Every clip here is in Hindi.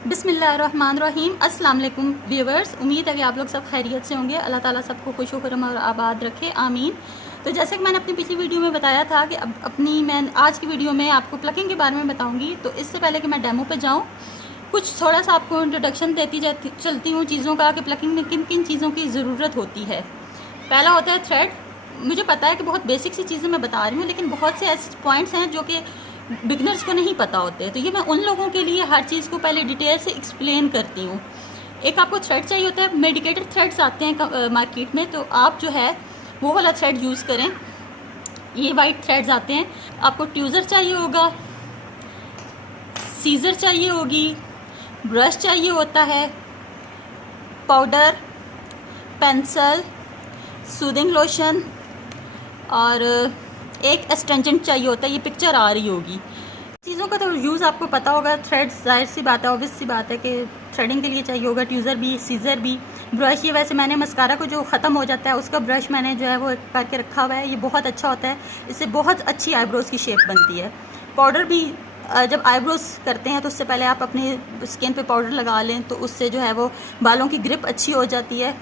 बिस्मिल्लाहिर्रहमानिर्रहीम। अस्सलाम वालेकुम व्यूवर्स, उम्मीद है कि आप लोग सब खैरियत से होंगे। अल्लाह ताला सबको खुश खुरम और आबाद रखे, आमीन। तो जैसे कि मैंने अपनी पिछली वीडियो में बताया था कि मैं आज की वीडियो में आपको प्लकिंग के बारे में बताऊंगी। तो इससे पहले कि मैं डेमो पे जाऊं, कुछ थोड़ा सा आपको इंट्रोडक्शन देती चलती हूँ चीज़ों का कि प्लकिंग में किन किन चीज़ों की ज़रूरत होती है। पहला होता है थ्रेड। मुझे पता है कि बहुत बेसिक सी चीज़ें मैं बता रही हूँ, लेकिन बहुत से ऐसे पॉइंट्स हैं जो कि बिगनर्स को नहीं पता होते। तो ये मैं उन लोगों के लिए हर चीज़ को पहले डिटेल से एक्सप्लेन करती हूँ। एक आपको थ्रेड चाहिए होता है, मेडिकेटेड थ्रेड्स आते हैं मार्केट में, तो आप जो है वो वाला थ्रेड यूज़ करें। ये वाइट थ्रेड्स आते हैं। आपको ट्यूज़र चाहिए होगा, सीज़र चाहिए होगी, ब्रश चाहिए होता है, पाउडर, पेंसिल, सूदिंग लोशन और एक एस्ट्रेंजेंट चाहिए होता है। ये पिक्चर आ रही होगी। चीज़ों का तो यूज़ आपको पता होगा। थ्रेड्स जाहिर सी बात है, ऑब्वियस सी बात है कि थ्रेडिंग के लिए चाहिए होगा। ट्यूज़र भी, सीज़र भी, ब्रश। ये वैसे मैंने मस्कारा को जो ख़त्म हो जाता है उसका ब्रश मैंने जो है वो करके रखा हुआ है। ये बहुत अच्छा होता है, इससे बहुत अच्छी आईब्रोज़ की शेप बनती है। पाउडर भी जब आईब्रोज़ करते हैं तो उससे पहले आप अपनी स्किन पे पाउडर लगा लें, तो उससे जो है वो बालों की ग्रिप अच्छी हो जाती है।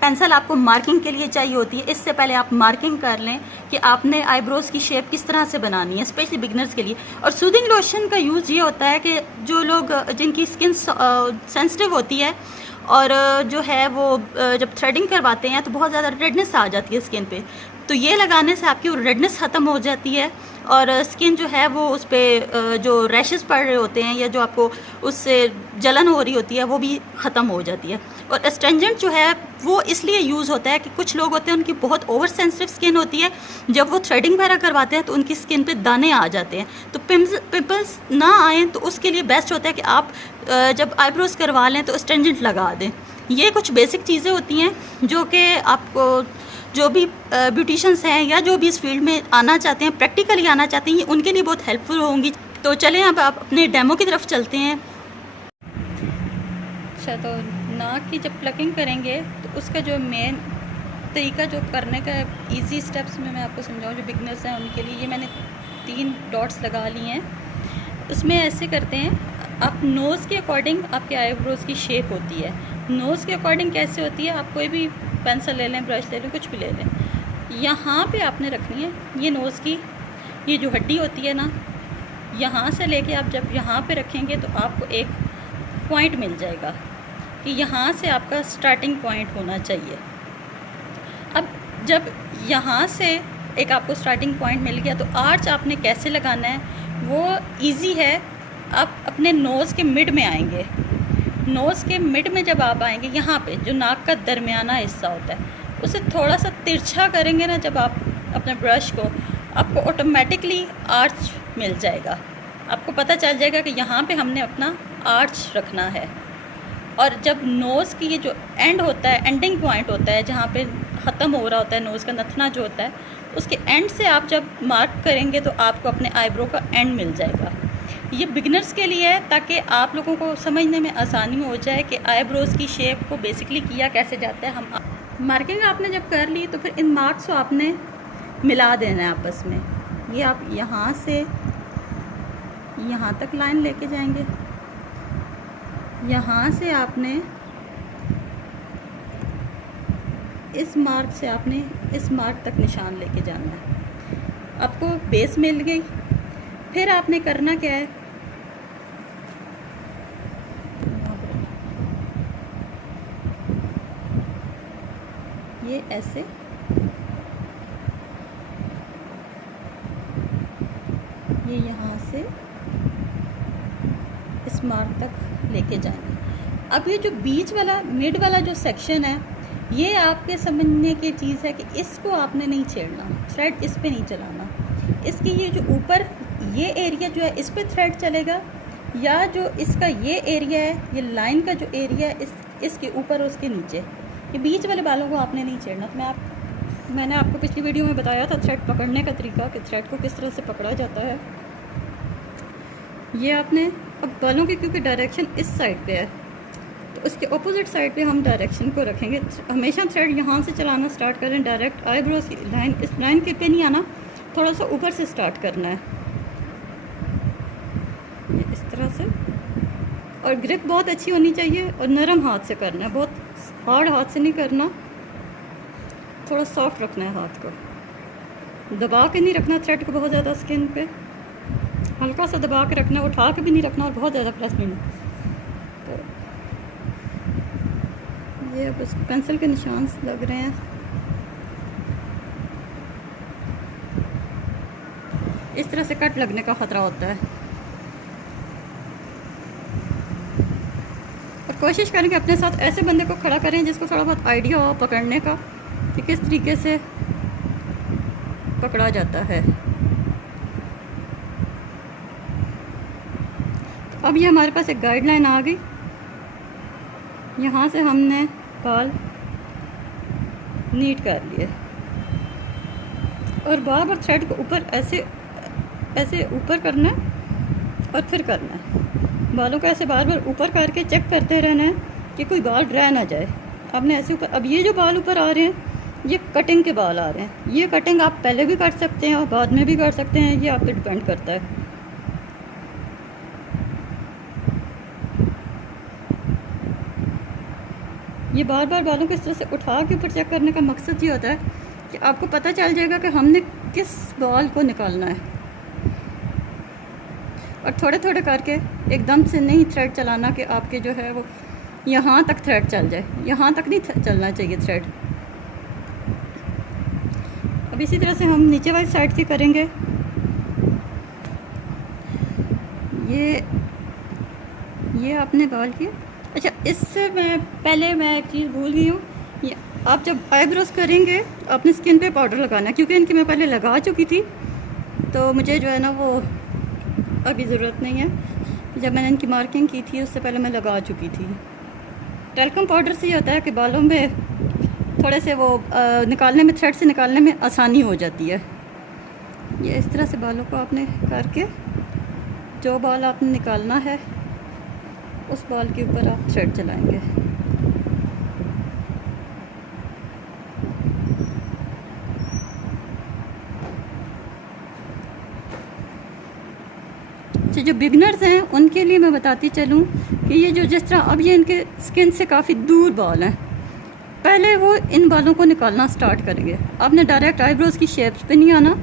पेंसिल आपको मार्किंग के लिए चाहिए होती है। इससे पहले आप मार्किंग कर लें कि आपने आईब्रोज़ की शेप किस तरह से बनानी है, स्पेशली बिगनर्स के लिए। और सूदिंग लोशन का यूज़ ये होता है कि जो लोग जिनकी स्किन सेंसिटिव होती है और जो है वो जब थ्रेडिंग करवाते हैं तो बहुत ज़्यादा रेडनेस आ जाती है स्किन पे, तो ये लगाने से आपकी रेडनेस ख़त्म हो जाती है और स्किन जो है वो उस पर जो रैशेस पड़ रहे होते हैं या जो आपको उससे जलन हो रही होती है वो भी ख़त्म हो जाती है। और एस्ट्रेंजेंट जो है वो इसलिए यूज़ होता है कि कुछ लोग होते हैं उनकी बहुत ओवर सेंसिटिव स्किन होती है। जब वो थ्रेडिंग वगैरह करवाते हैं तो उनकी स्किन पे दाने आ जाते हैं, तो पिंपल्स ना आए तो उसके लिए बेस्ट होता है कि आप जब आईब्रोज़ करवा लें तो एस्ट्रेंजेंट लगा दें। ये कुछ बेसिक चीज़ें होती हैं जो कि आपको जो भी ब्यूटिशंस हैं या जो भी इस फील्ड में आना चाहते हैं, प्रैक्टिकली आना चाहते हैं, उनके लिए बहुत हेल्पफुल होंगी। तो चलें अब आप अपने डेमो की तरफ चलते हैं। अच्छा, तो नाक की जब प्लकिंग करेंगे तो उसका जो मेन तरीका जो करने का इजी स्टेप्स में मैं आपको समझाऊँ जो बिगनर्स हैं उनके लिए। ये मैंने 3 डॉट्स लगा लिए हैं। उसमें ऐसे करते हैं, आप नोज़ के अकॉर्डिंग आपके आईब्रोज़ की शेप होती है। नोज़ के अकॉर्डिंग कैसे होती है, आप कोई भी पेंसिल ले लें, ब्रश ले लें, कुछ भी ले लें, यहाँ पे आपने रखनी है ये नोज़ की ये जो हड्डी होती है ना, यहाँ से लेके आप जब यहाँ पे रखेंगे तो आपको एक पॉइंट मिल जाएगा कि यहाँ से आपका स्टार्टिंग पॉइंट होना चाहिए। अब जब यहाँ से एक आपको स्टार्टिंग पॉइंट मिल गया तो आर्च आपने कैसे लगाना है वो इजी है। आप अपने नोज़ के मिड में आएंगे। नोज़ के मिड में जब आप आएंगे, यहाँ पे जो नाक का दरमियाना हिस्सा होता है उसे थोड़ा सा तिरछा करेंगे ना जब आप अपने ब्रश को, आपको ऑटोमेटिकली आर्च मिल जाएगा। आपको पता चल जाएगा कि यहाँ पे हमने अपना आर्च रखना है। और जब नोज़ की ये जो एंड होता है, एंडिंग पॉइंट होता है जहाँ पे ख़त्म हो रहा होता है नोज़ का नथना जो होता है, उसके एंड से आप जब मार्क करेंगे तो आपको अपने आईब्रो का एंड मिल जाएगा। ये बिगनर्स के लिए है ताकि आप लोगों को समझने में आसानी हो जाए कि आईब्रोज़ की शेप को बेसिकली किया कैसे जाता है। हम मार्किंग आपने जब कर ली तो फिर इन मार्क्स को आपने मिला देना है आपस में। ये आप यहाँ से यहाँ तक लाइन लेके जाएंगे, यहाँ से आपने इस मार्क से आपने इस मार्क तक निशान लेके जाना है। आपको बेस मिल गई। फिर आपने करना क्या है, ये ऐसे ये यहाँ से इस मार्क तक लेके जाएंगे। अब ये जो बीच वाला मिड वाला जो सेक्शन है ये आपके समझने की चीज़ है कि इसको आपने नहीं छेड़ना, थ्रेड इस पे नहीं चलाना। इसकी ये जो ऊपर ये एरिया जो है इस पे थ्रेड चलेगा, या जो इसका ये एरिया है, ये लाइन का जो एरिया है इसके ऊपर और उसके नीचे, ये बीच वाले बालों को आपने नहीं छेड़ना। तो मैंने आपको पिछली वीडियो में बताया था थ्रेड पकड़ने का तरीका कि थ्रेड को किस तरह से पकड़ा जाता है। ये आपने अब बालों की क्योंकि डायरेक्शन इस साइड पे है तो उसके ऑपोजिट साइड पे हम डायरेक्शन को रखेंगे। हमेशा थ्रेड यहाँ से चलाना स्टार्ट करें, डायरेक्ट आईब्रोज की लाइन, इस लाइन के पे नहीं आना, थोड़ा सा ऊपर से स्टार्ट करना है। ये इस तरह से और ग्रिप बहुत अच्छी होनी चाहिए और नरम हाथ से करना है, बहुत हार्ड हाथ से नहीं करना, थोड़ा सॉफ्ट रखना है हाथ को, दबा के नहीं रखना थ्रेड को बहुत ज़्यादा स्किन पे, हल्का सा दबा के रखना है, उठा के भी नहीं रखना और बहुत ज़्यादा प्रेस नहीं। तो ये अब उसको पेंसिल के निशान लग रहे हैं। इस तरह से कट लगने का ख़तरा होता है। और कोशिश करें कि अपने साथ ऐसे बंदे को खड़ा करें जिसको थोड़ा बहुत आइडिया हो पकड़ने का कि किस तरीके से पकड़ा जाता है। तो अब ये हमारे पास एक गाइडलाइन आ गई। यहाँ से हमने बाल नीट कर लिए और बार बार थ्रेड को ऊपर ऐसे ऐसे ऊपर करना है और फिर करना है। बालों को ऐसे बार बार ऊपर करके चेक करते रहना है कि कोई बाल रह ना जाए। आपने ऐसे ऊपर, अब ये जो बाल ऊपर आ रहे हैं ये कटिंग के बाल आ रहे हैं। ये कटिंग आप पहले भी कर सकते हैं और बाद में भी कर सकते हैं, ये आप पे डिपेंड करता है। ये बार बार बालों को इस तरह से उठा के ऊपर चेक करने का मकसद ये होता है कि आपको पता चल जाएगा कि हमने किस बाल को निकालना है। और थोड़े थोड़े करके एकदम से नहीं थ्रेड चलाना कि आपके जो है वो यहाँ तक थ्रेड चल जाए, यहाँ तक नहीं चलना चाहिए थ्रेड। अब इसी तरह से हम नीचे वाली साइड की करेंगे। ये आपने बाल किया। अच्छा, इससे मैं एक चीज़ भूल गई हूँ। ये आप जब आईब्रोज करेंगे अपनी स्किन पे पाउडर लगाना है, क्योंकि इनकी मैं पहले लगा चुकी थी तो मुझे जो है ना वो अभी ज़रूरत नहीं है। जब मैंने इनकी मार्किंग की थी उससे पहले मैं लगा चुकी थी। टेल्कम पाउडर से ये होता है कि बालों में थोड़े से वो निकालने में, थ्रेड से निकालने में आसानी हो जाती है। ये इस तरह से बालों को आपने करके जो बाल आपने निकालना है उस बाल के ऊपर आप थ्रेड चलाएंगे। अच्छा, जो बिगनर्स हैं उनके लिए मैं बताती चलूँ कि ये जो जिस तरह अब ये इनके स्किन से काफ़ी दूर बाल हैं, पहले वो इन बालों को निकालना स्टार्ट करेंगे। आपने डायरेक्ट आईब्रोज़ की शेप्स पे नहीं आना,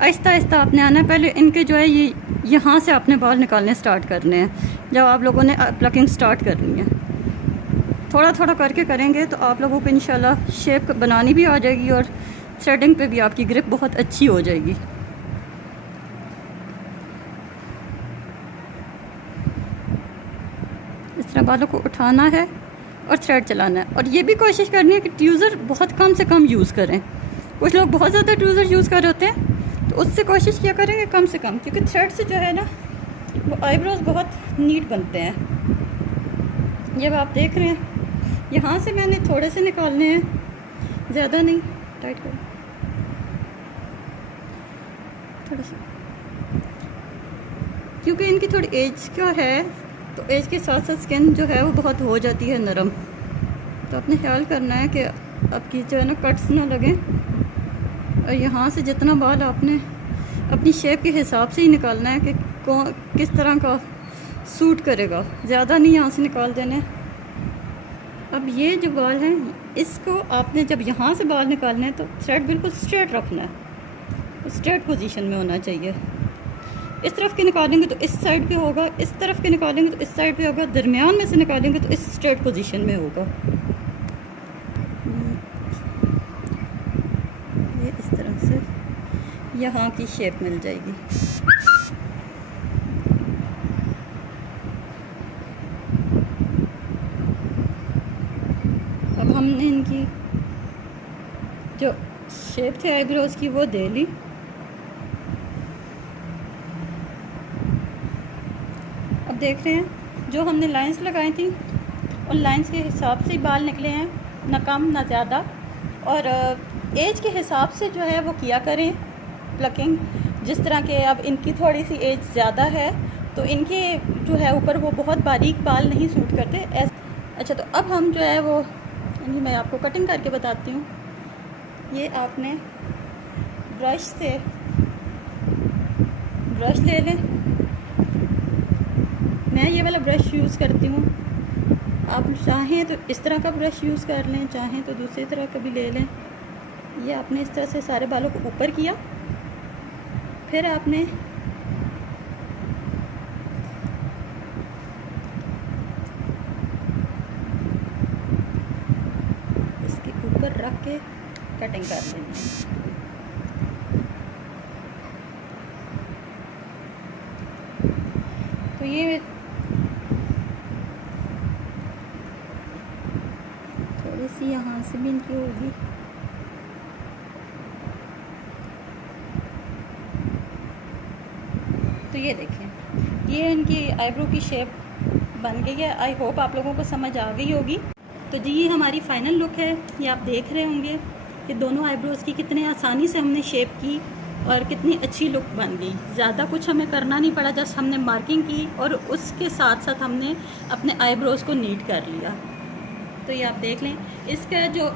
आहिस्ता आहिस्ता आपने आना है। पहले इनके जो है ये यहाँ से आपने बाल निकालने स्टार्ट करने हैं जब आप लोगों ने प्लकिंग स्टार्ट करनी है। थोड़ा थोड़ा करके करेंगे तो आप लोगों को इंशाल्लाह शेप बनानी भी आ जाएगी और थ्रेडिंग पे भी आपकी ग्रिप बहुत अच्छी हो जाएगी। इस तरह बालों को उठाना है और थ्रेड चलाना है। और ये भी कोशिश करनी है कि ट्यूज़र बहुत कम से कम यूज़ करें। कुछ लोग बहुत ज़्यादा ट्यूज़र यूज़ कर रहे होते हैं तो उससे कोशिश किया करेंगे कम से कम, क्योंकि थ्रेड से जो है ना वो आईब्रोज बहुत नीट बनते हैं। ये आप देख रहे हैं, यहाँ से मैंने थोड़े से निकालने हैं, ज़्यादा नहीं, टाइट करो थोड़ा सा, क्योंकि इनकी थोड़ी एज का है तो एज के साथ साथ स्किन जो है वो बहुत हो जाती है नरम। तो आपने ख्याल करना है कि आपकी जो है ना कट्स ना लगें। और यहाँ से जितना बाल आपने अपनी शेप के हिसाब से ही निकालना है कि किस तरह का सूट करेगा, ज़्यादा नहीं यहाँ से निकाल देने। अब ये जो बाल हैं इसको आपने जब यहाँ से बाल निकालने हैं तो थ्रेड बिल्कुल स्ट्रेट रखना है, स्ट्रेट पोजीशन में होना चाहिए। इस तरफ के निकालेंगे तो इस साइड पे होगा, इस तरफ के निकालेंगे तो इस साइड पे होगा, दरमियान में से निकालेंगे तो इस स्ट्रेट पोजीशन में होगा। ये इस तरह से यहाँ की शेप मिल जाएगी। अब हमने इनकी जो शेप थे आईब्रोज की वो दे ली। अब देख रहे हैं जो हमने लाइंस लगाई थी उन लाइंस के हिसाब से ही बाल निकले हैं, ना कम ना ज़्यादा। और एज के हिसाब से जो है वो किया करें प्लकिंग। जिस तरह के अब इनकी थोड़ी सी एज ज़्यादा है तो इनके जो है ऊपर वो बहुत बारीक बाल नहीं सूट करते ऐसे। अच्छा, तो अब हम जो है वो मैं आपको कटिंग करके बताती हूँ। ये आपने ब्रश ले लें। मैं ये वाला ब्रश यूज़ करती हूँ। आप चाहें तो इस तरह का ब्रश यूज़ कर लें, चाहें तो दूसरी तरह का भी ले लें। ये आपने इस तरह से सारे बालों को ऊपर किया, फिर आपने इसके ऊपर रख के कटिंग कर लेनी है। तो ये थोड़ी सी यहाँ से भी इनकी होगी। तो ये देखें, ये इनकी आईब्रो की शेप बन गई है। आई होप आप लोगों को समझ आ गई होगी। तो जी ये हमारी फ़ाइनल लुक है। ये आप देख रहे होंगे कि दोनों आईब्रोज़ की कितने आसानी से हमने शेप की और कितनी अच्छी लुक बन गई। ज़्यादा कुछ हमें करना नहीं पड़ा, जस्ट हमने मार्किंग की और उसके साथ साथ हमने अपने आईब्रोज़ को नीट कर लिया। तो ये आप देख लें, इसका जो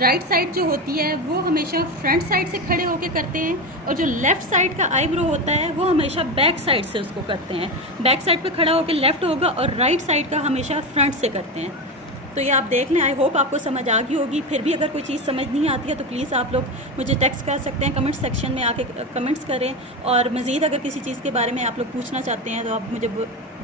राइट साइड जो होती है वो हमेशा फ्रंट साइड से खड़े होके करते हैं, और जो लेफ़्ट साइड का आईब्रो होता है वो हमेशा बैक साइड से उसको करते हैं। बैक साइड पे खड़ा होके लेफ़्ट होगा और राइट साइड का हमेशा फ्रंट से करते हैं। तो ये आप देख लें। आई होप आपको समझ आ गई होगी। फिर भी अगर कोई चीज़ समझ नहीं आती है तो प्लीज़ आप लोग मुझे टेक्स्ट कर सकते हैं, कमेंट सेक्शन में आके कमेंट्स करें। और मज़ीद अगर किसी चीज़ के बारे में आप लोग पूछना चाहते हैं तो आप मुझे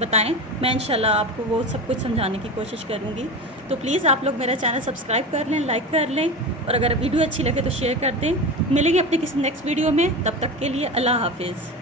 बताएं, मैं इंशाल्लाह आपको वो सब कुछ समझाने की कोशिश करूँगी। तो प्लीज़ आप लोग मेरा चैनल सब्सक्राइब कर लें, लाइक कर लें, और अगर वीडियो अच्छी लगे तो शेयर कर दें। मिलेंगे अपने किसी नेक्स्ट वीडियो में, तब तक के लिए अल्लाह हाफिज़।